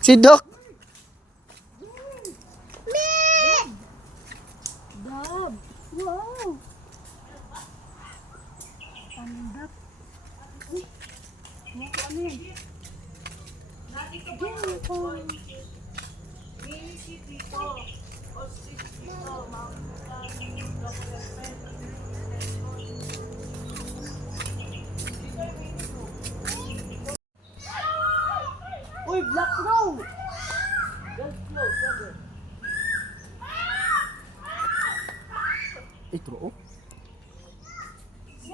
Si Doc. Dab. Wow. Pandap. Uy. Ano yan? Uy, black crow! Ito oh.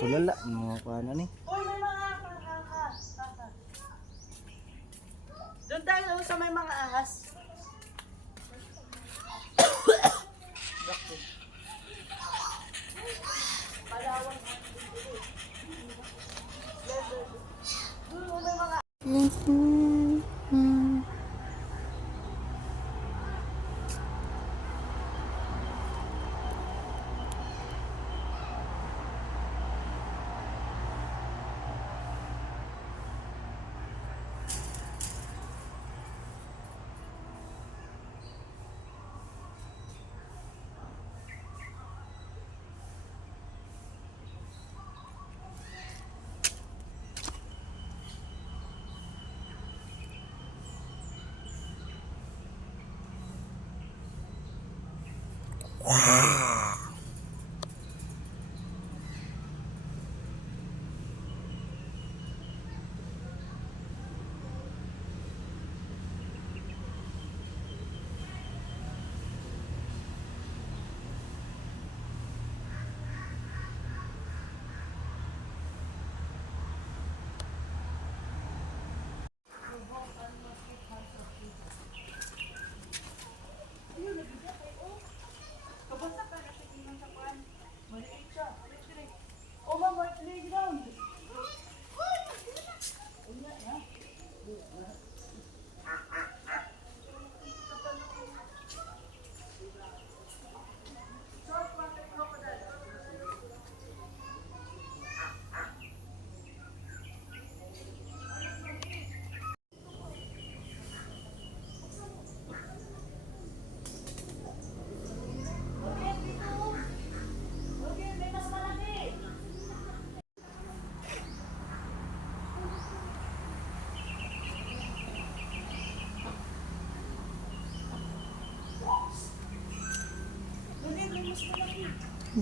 Tulala mga paano ni. Uy, may mga ahas. Doon tayo sa may mga ahas.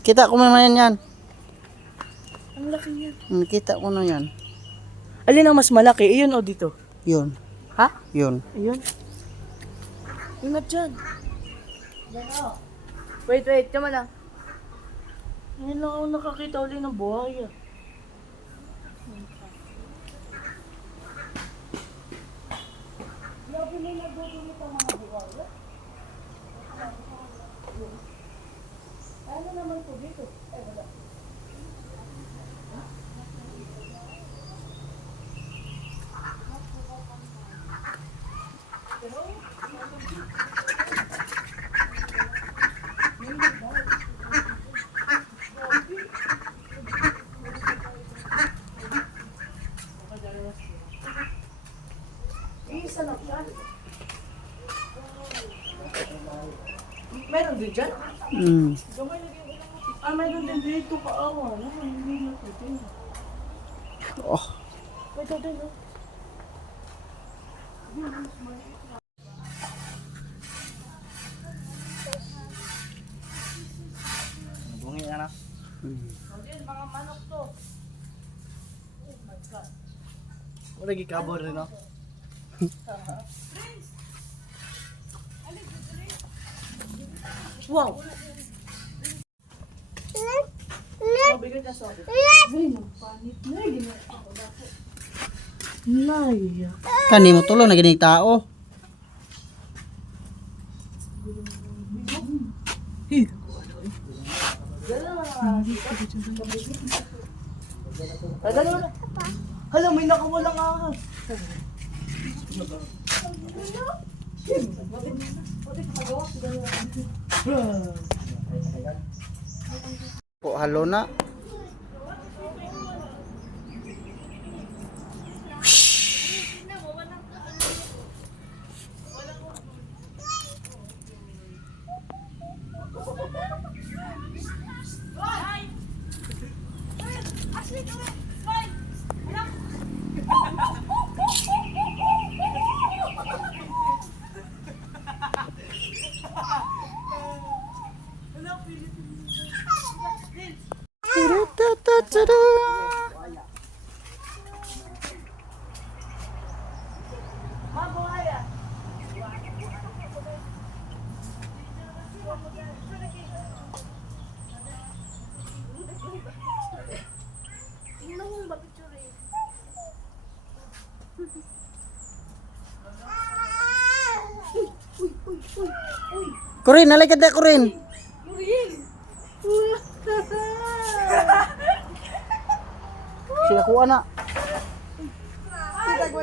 Kita ko naman yan. Ang laki niya. Kita ko na yan. Alin ang mas malaki? Iyon o dito? Yun. Ha? Yun. Ayun. Ingat dyan. Wait. Tama lang. Ngayon lang ako nakakita ulit ng buhaya. Grabe na nagdudulot ang mga buhaya. Ano naman po dito? Ay, wala. Isa lang siya. Meron din dyan? Meron din dito kaawa. Hindi na ito. Oh. Wait, no? Bungi na na. Mga manok to. Oh my God. Wala gikabor rin no. Wow! Mabigat na sorry. Ay, nagpanit na. Nay. Kani mo tulo na gining tao. Hala, may nakawalang ahas. Po halo na. Kurin, nalagad na kurin. Siya kuha na. Tag 100.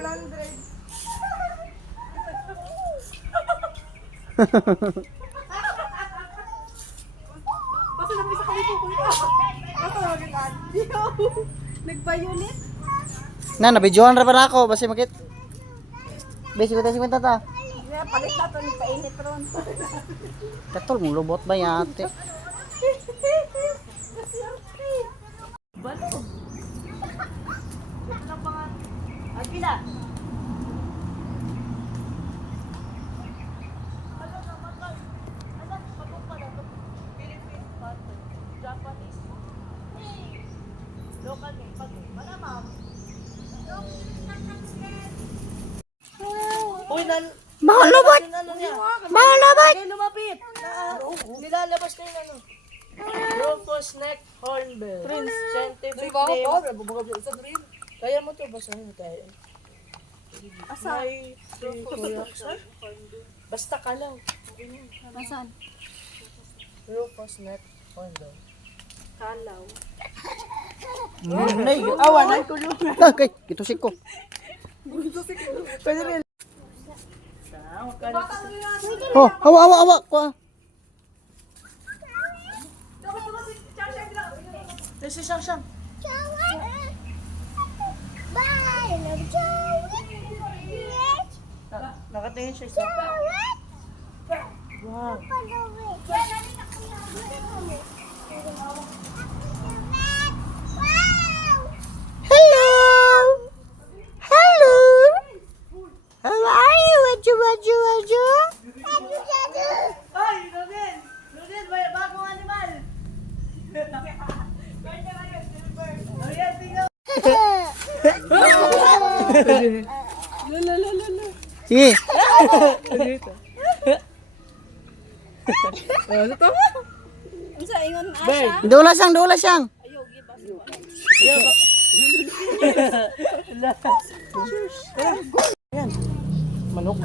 Basta na may isa kami po kuya. Basta magandaan. Nagpa-unit? Na, nabidyohan ra ba na ako? Basta makit. Besi ko tayo 50 ta. Palit na ito, nagpa-init ron. Katol, mong lubot ba yate? Balo. Ano pa nga? Ay, pila. Japanese. Local eh. Pag malamang. Uy, Mahal lubot! Mahal lubot! Kayo lumapit. Nilalabas kayo ng ano. Rufous neck hornbill. Prince. Scientific name. Kaya mo ito basahin tayo. Asa? May basta kalaw. Nasaan? Rufous neck hornbill. Kalaw. Nay, awan ay ko. Okay, kitusik ko. Pwede rin. Oh, hawa. Kuha. This is Shang. Nakatingin siya sa... Wow. How are you? Waju? Ay, Rodel! Rodel, bagong animal! Ayan, tingnan! Sige. Ano to? Ang sa ingon asa? Dula siyang. Ayan. Manok.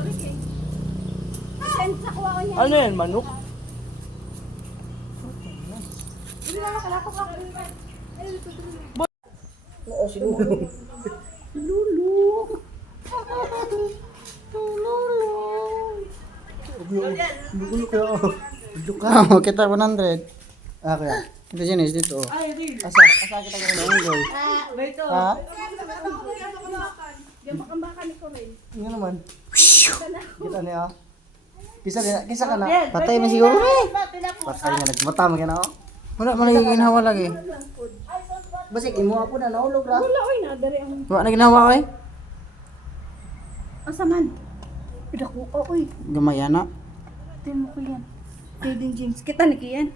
Send sa kuha ko niya. Ano yan, manok? Oo, si Lulu. Oh, kita 100. Ah, kaya. Ito jenis dito. Ay, Ril. Asa kita ng unggoy. Wait, oh. Ha? Gamakambaka ni ko rin. Ano naman? Kita niya. Kisa ka na. Patay man siguro eh. Patay nga nagmata man kana oh. Wala man lagi ginawa lagi. Basig imo ako na naulog ra. Wala oy na dali ang Wala na ginawa oy. asa man. Pidako ko oy. Gamaya na. Tin mo ko yan. Trading James. Kita ni kiyan.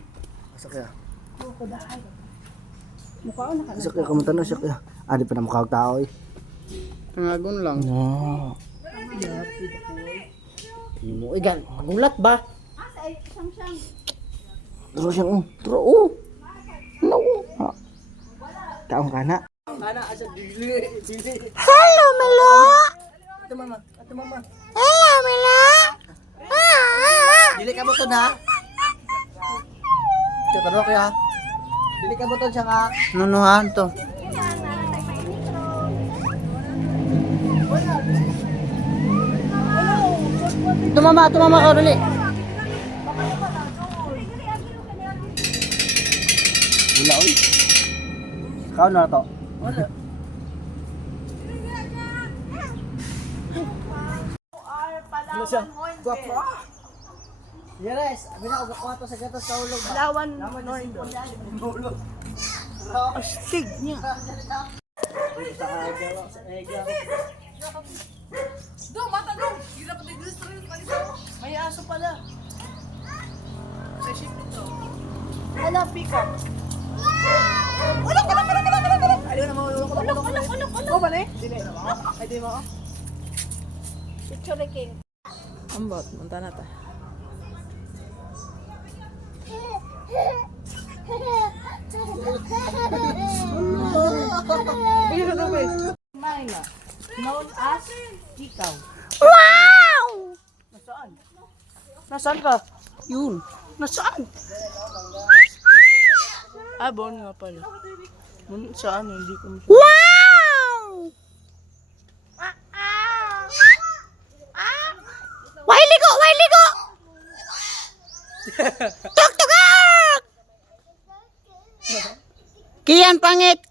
Asa kaya? Ko dahay. Mukha ko naka. Asa kaya kamutan na siya kaya. Adi pa na mukha tao eh. Tangagon lang. No. Imo igan, magulat ba? Asa ay siyang. Turo siya oh. Turo oh. No. Kaong kana. Hello, Melo. Ito mama. Hello, Melo. Dili ka buton ha. Taro kaya. Dili ka buton siya nga. Nunuhan to. Tumama ka dali. Wala oy. Kau na to. Wala. Ano siya? Guwapo. Yes, abi na og kwarto sa gatos sa ulog. Lawan North. Astig niya. May aso pala. Sa ship ito. Wala, pick-up. Ulok! Ayaw na mga ulok. Oh, bali? Dili. Ay, di mo. Picture king. Ambot, munta na ta. Bigyan na to, be. Kumain na. known as ikaw. Wow! Nasaan? Nasaan ka? Yun. Nasaan? Bon nga pala. Saan? Hindi ko masyadong. Wow! Why ligo? Why ligo? Tuk tukak! Kian pangit.